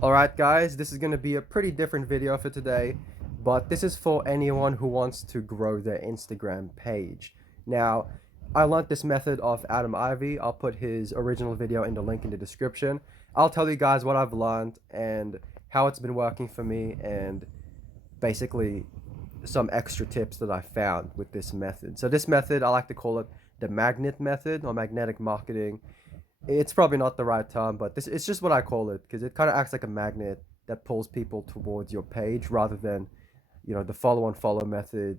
Alright guys, this is going to be a pretty different video for today, but this is for anyone who wants to grow their Instagram page. Now, I learned this method off Adam Ivy. I'll put his original video in the link in the description. I'll tell you guys what I've learned and how it's been working for me and basically some extra tips that I found with this method. So this method, I like to call it the magnet method or magnetic marketing. It's probably not the right term, but this it's just what I call it because it kind of acts like a magnet that pulls people towards your page rather than, the follow and follow method,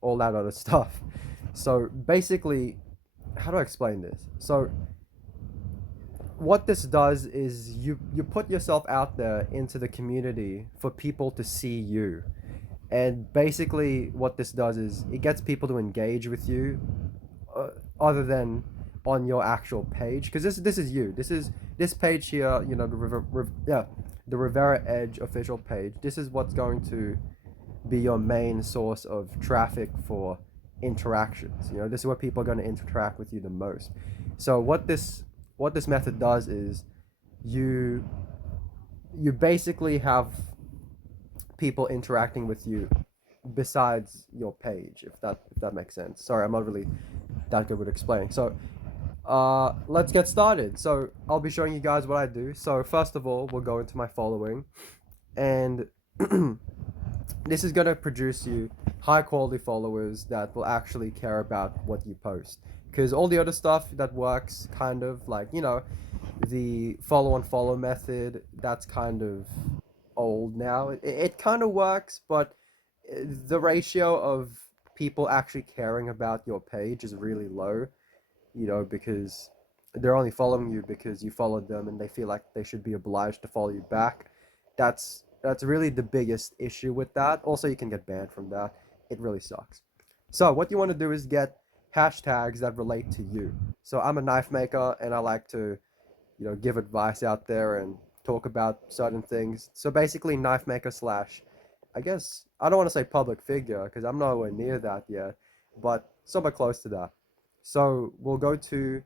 all that other stuff. So basically, how do I explain this? So what this does is you put yourself out there into the community for people to see you. And basically what this does is it gets people to engage with you uh, other than on your actual page, because this is you. This page here, the Rivera Edge official page. This is what's going to be your main source of traffic for interactions. This is where people are going to interact with you the most. So what this method does is you you basically have people interacting with you besides your page, if that makes sense. Sorry, I'm not really that good with explaining. So let's get started. So I'll be showing you guys what I do. So first of all, we'll go into my following, and this is going to produce you high quality followers that will actually care about what you post. Because all the other stuff that works, kind of like, the follow and follow method, that's kind of old now. It kind of works, but the ratio of people actually caring about your page is really low, because they're only following you because you followed them and they feel like they should be obliged to follow you back. That's really the biggest issue with that. Also, you can get banned from that. It really sucks. So what you want to do is get hashtags that relate to you. So I'm a knife maker and I like to, give advice out there and talk about certain things. So basically knife maker slash, I guess, I don't want to say public figure because I'm nowhere near that yet, but somewhere close to that. So we'll go to,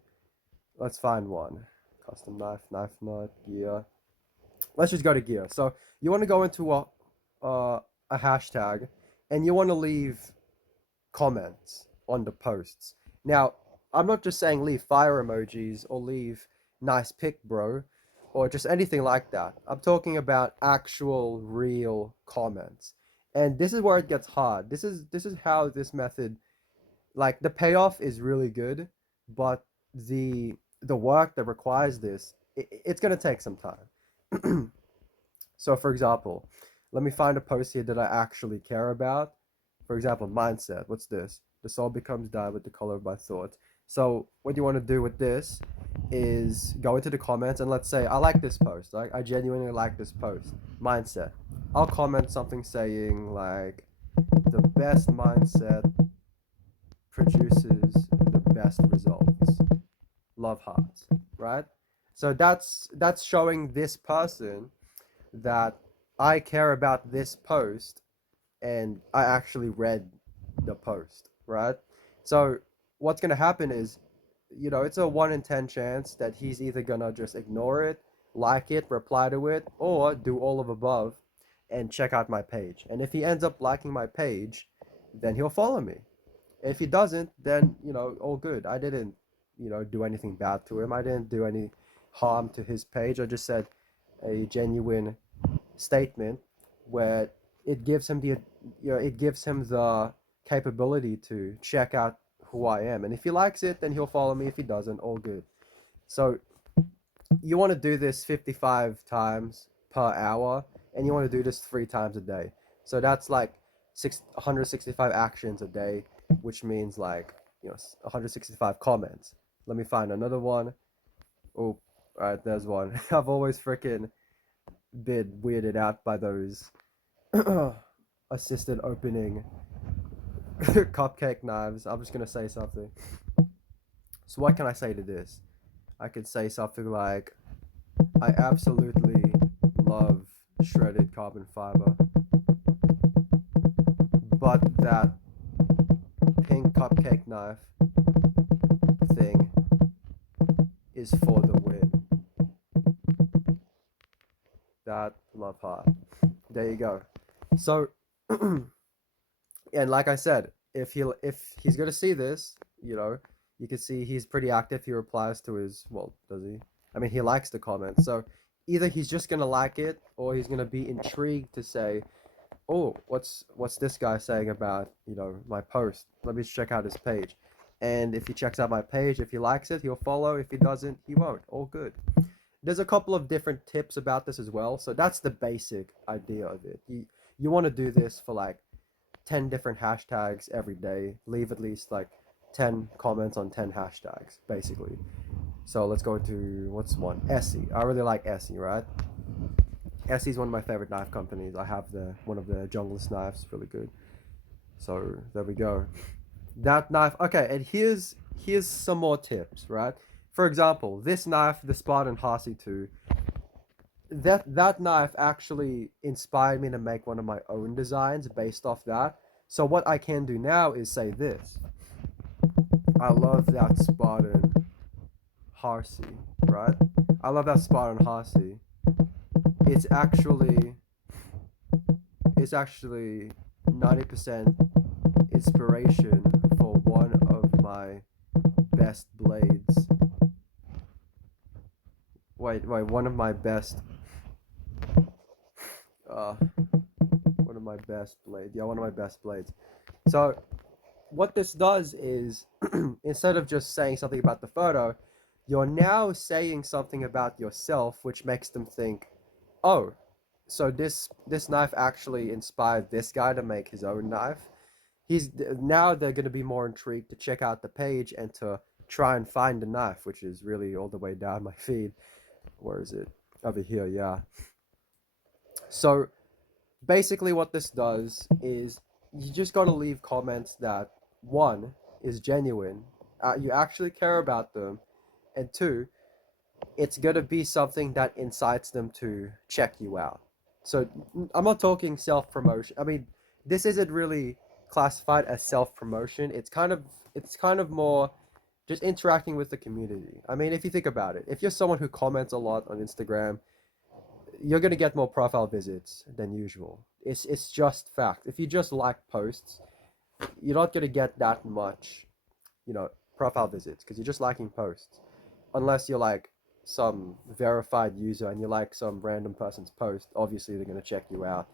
let's find one. Custom knife, knife nut, gear. Let's just go to gear. So you want to go into a hashtag and you want to leave comments on the posts. Now, I'm not just saying leave fire emojis or leave nice pic, bro, or just anything like that. I'm talking about actual real comments. And this is where it gets hard. This is how this method, like, the payoff is really good, but the work that requires this, it's going to take some time. So for example, let me find a post here that I actually care about. For example, mindset. What's this? The soul becomes dyed with the color of my thoughts. So what you want to do with this is go into the comments and let's say I like this post. I genuinely like this post. Mindset. I'll comment something saying like the best mindset produces the best results. Love hearts, right? So that's showing this person that I care about this post and I actually read the post, right? So what's going to happen is, it's a 1 in 10 chance that he's either going to just ignore it, like it, reply to it, or do all of above and check out my page. And if he ends up liking my page, then he'll follow me. If he doesn't, then, all good. I didn't, do anything bad to him. I didn't do any harm to his page. I just said a genuine statement where it gives him the capability to check out who I am. And if he likes it, then he'll follow me. If he doesn't, all good. So you want to do this 55 times per hour, and you want to do this 3 times a day. So that's like 165 actions a day, which means like 165 comments. Let me find another one. Oh, all right, there's one. I've always freaking been weirded out by those assisted opening cupcake knives. I'm just gonna say something. So what can I say to this? I could say something like, I absolutely love shredded carbon fiber, but that pink cupcake knife thing is for the win. that, love heart. There you go. So, and like I said, if he's gonna see this, you can see he's pretty active. He replies to his, well, does he? I mean, he likes the comment. So either he's just gonna like it, or he's gonna be intrigued to say, oh, what's this guy saying about my post? Let me check out his page. And if he checks out my page, if he likes it, he'll follow. If he doesn't, he won't. All good. There's a couple of different tips about this as well. So that's the basic idea of it. You want to do this for like 10 different hashtags every day. Leave at least like 10 comments on 10 hashtags, basically. So let's go to, what's one? Essie. I really like Essie, right? Essie is one of my favorite knife companies. I have one of the junglist knives, really good. So there we go. That knife. Okay, and here's some more tips, right? For example, this knife, the Spartan Hasi 2, that knife actually inspired me to make one of my own designs based off that. So what I can do now is say this. I love that Spartan Hasi, right? I love that Spartan Hasi. It's actually 90% inspiration for one of my best blades. Wait, one of my best one of my best blades. Yeah, one of my best blades. So what this does is instead of just saying something about the photo, you're now saying something about yourself, which makes them think, oh, so this knife actually inspired this guy to make his own knife. Now they're going to be more intrigued to check out the page and to try and find the knife, which is really all the way down my feed. Where is it? Over here, yeah. So basically what this does is you just got to leave comments that, one, is genuine, you actually care about them, and two, it's going to be something that incites them to check you out. So I'm not talking self-promotion. I mean, this isn't really classified as self-promotion. It's kind of more just interacting with the community. I mean, if you think about it, if you're someone who comments a lot on Instagram, you're going to get more profile visits than usual. It's just fact. If you just like posts, you're not going to get that much, profile visits because you're just liking posts. Unless you're like some verified user and you like some random person's post, obviously they're going to check you out.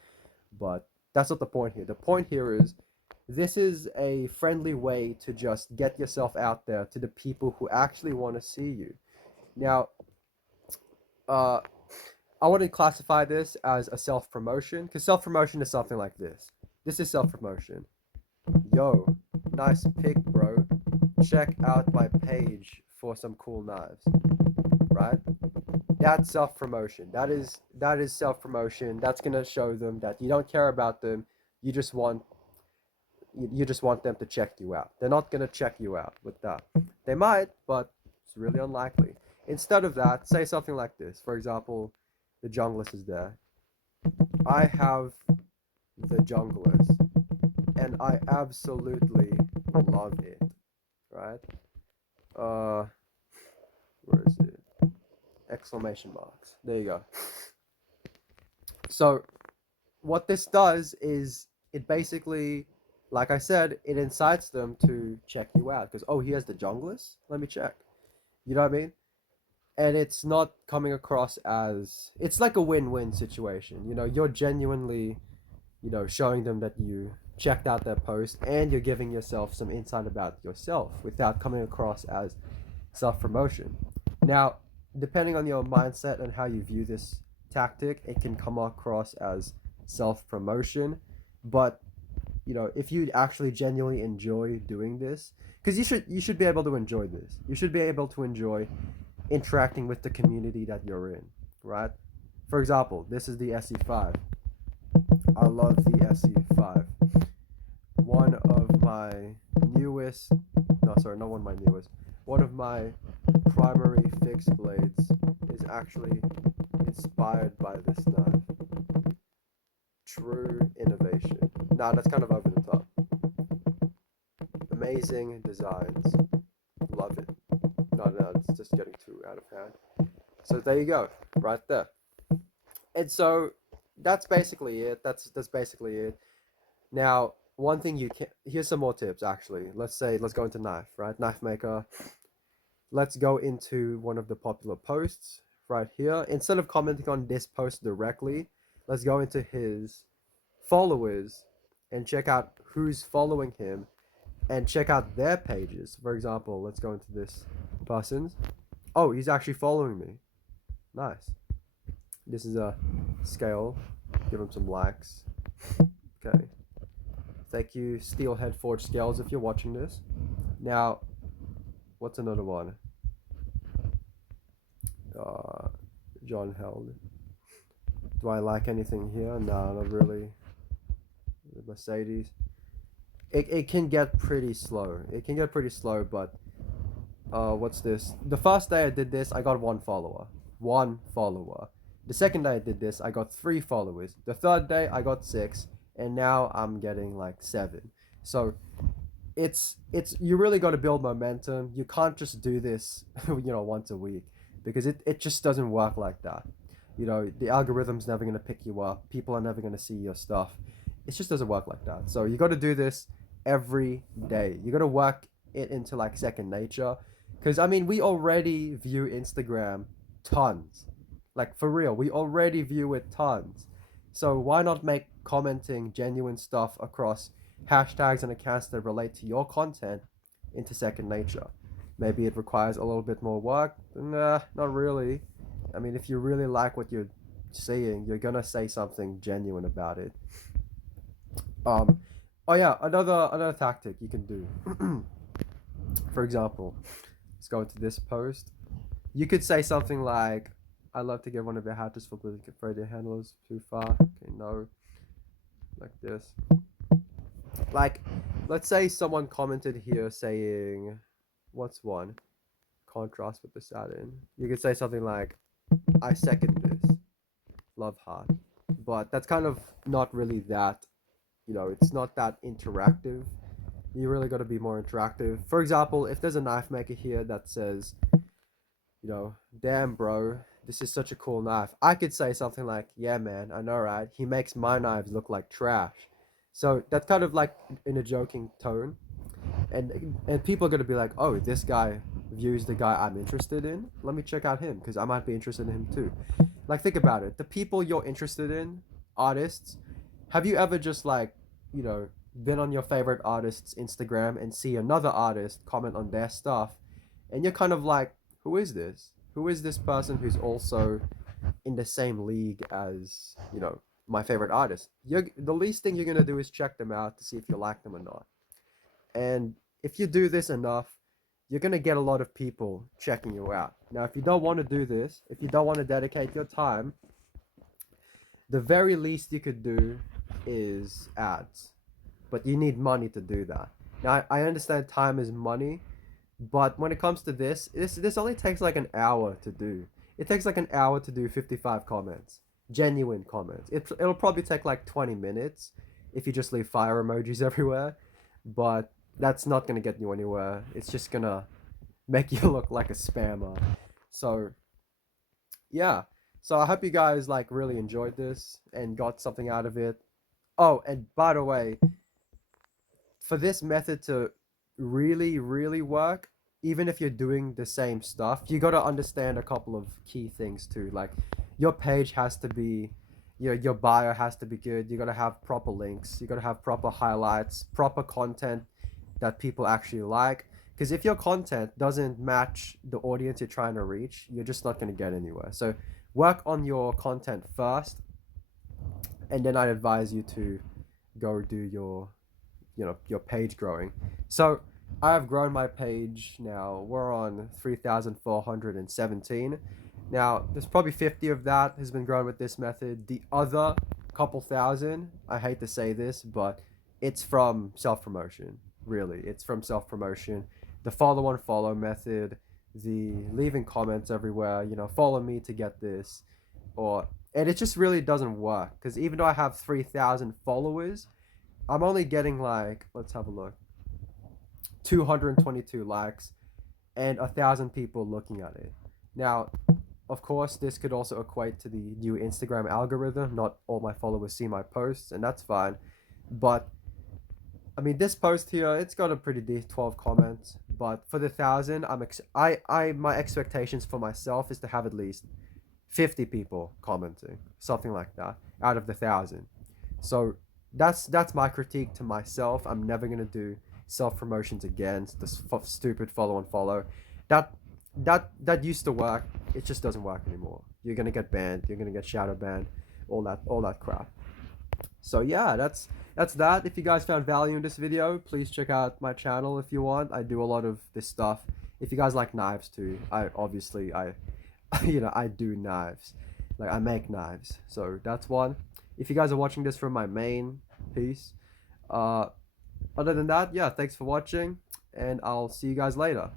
But that's not the point here. The point here is this is a friendly way to just get yourself out there to the people who actually want to see you. Now, uh, I want to classify this as a self-promotion because self-promotion is something like this. This is self-promotion. Yo, nice pic, bro. Check out my page for some cool knives. Right? That's self-promotion. That is self-promotion. That's gonna show them that you don't care about them. You just want you just want them to check you out. They're not gonna check you out with that. They might, but it's really unlikely. Instead of that, say something like this. For example, the junglist is there. I have the junglist, and I absolutely love it. Right? Where is it? Exclamation marks. There you go. So what this does is it basically, like I said, it incites them to check you out because, oh, he has the junglist. Let me check. You know what I mean? And it's not coming across as, it's like a win-win situation. You're genuinely, showing them that you checked out their post and you're giving yourself some insight about yourself without coming across as self-promotion. Now, depending on your mindset and how you view this tactic, it can come across as self-promotion. But if you actually genuinely enjoy doing this, because you should be able to enjoy this. You should be able to enjoy interacting with the community that you're in, right? For example, this is the SE5. I love the SE5. One of my newest, no, sorry, not one of my newest. One of my primary fixed blades is actually inspired by this knife. True innovation. Nah, that's kind of over the top. Amazing designs. Love it. No, it's just getting too out of hand. So there you go, right there. And so that's basically it. That's basically it. Now, one thing you can, here's some more tips actually. Let's go into knife, right? Knife maker. Let's go into one of the popular posts right here. Instead of commenting on this post directly, let's go into his followers and check out who's following him and check out their pages. For example, let's go into this person's. Oh, he's actually following me. Nice. This is a scale. Give him some likes. Okay. Thank you, Steelhead Forge Scales, if you're watching this. Now, what's another one? John Held. Do I like anything here? No, not really. Mercedes. It can get pretty slow. It can get pretty slow, but what's this? The first day I did this, I got one follower. One follower. The second day I did this, I got 3 followers. The third day I got 6, and now I'm getting like 7. So it's you really got to build momentum. You can't just do this, once a week, because it just doesn't work like that. The algorithm's never going to pick you up. People are never going to see your stuff. It just doesn't work like that. So you got to do this every day. You got to work it into like second nature. Because I mean, we already view Instagram tons. Like for real, we already view it tons. So why not make commenting genuine stuff across hashtags and accounts that relate to your content into second nature? Maybe it requires a little bit more work. Nah, not really. I mean, if you really like what you're seeing, you're gonna say something genuine about it. Um, oh yeah, another tactic you can do. For example, let's go into this post. You could say something like, "I'd love to get one of your hatches for radio handlers too far." Okay, no, like this. Like, let's say someone commented here saying, "What's one contrast with the Saturn?" You could say something like, "I second this, love heart," but that's kind of not really that. It's not that interactive. You really got to be more interactive. For example, if there's a knife maker here that says, "Damn, bro, this is such a cool knife," I could say something like, "Yeah, man, I know, right? He makes my knives look like trash." So that's kind of like in a joking tone, and people are gonna be like, "Oh, this guy views the guy I'm interested in. Let me check out him because I might be interested in him too." Like, think about it. The people you're interested in, artists. Have you ever just like, you know, been on your favorite artist's Instagram and see another artist comment on their stuff, and you're kind of like, "Who is this? Who is this person who's also in the same league as, my favorite artist?" The least thing you're gonna do is check them out to see if you like them or not. And if you do this enough, you're gonna get a lot of people checking you out. Now, if you don't want to do this, if you don't want to dedicate your time, the very least you could do is ads. But you need money to do that. Now, I understand time is money, but when it comes to this only takes like an hour to do. It takes like an hour to do 55 comments, genuine comments. It'll probably take like 20 minutes if you just leave fire emojis everywhere, but that's not gonna get you anywhere. It's just gonna make you look like a spammer. So yeah. So I hope you guys like really enjoyed this and got something out of it. Oh, and by the way, for this method to really, really work, even if you're doing the same stuff, you got to understand a couple of key things too. Like, your page has to be, your bio has to be good. You got to have proper links. You got to have proper highlights, proper content that people actually like. Because if your content doesn't match the audience you're trying to reach, you're just not going to get anywhere. So work on your content first, and then I'd advise you to go do your page growing. So I have grown my page now. We're on 3,417. Now there's probably 50 of that has been grown with this method. The other couple thousand, I hate to say this, but it's from self-promotion. Really, it's from self-promotion. The follow on follow method, the leaving comments everywhere, follow me to get this, and it just really doesn't work, because even though I have 3,000 followers, I'm only getting like, let's have a look, 222 likes and 1,000 people looking at it. Now, of course, this could also equate to the new Instagram algorithm. Not all my followers see my posts, and that's fine. But I mean, this post here, it's got a pretty deep 12 comments. But for the 1,000, my expectations for myself is to have at least 50 people commenting, something like that, out of the 1,000. So that's my critique to myself. I'm never gonna do self promotions again. This stupid follow and follow. That that used to work. It just doesn't work anymore. You're gonna get banned. You're gonna get shadow banned. All that crap. So yeah, that's that. If you guys found value in this video, please check out my channel if you want. I do a lot of this stuff. If you guys like knives too, I obviously I I do knives. Like I make knives. So that's one. If you guys are watching this from my main piece, other than that, yeah, thanks for watching and I'll see you guys later.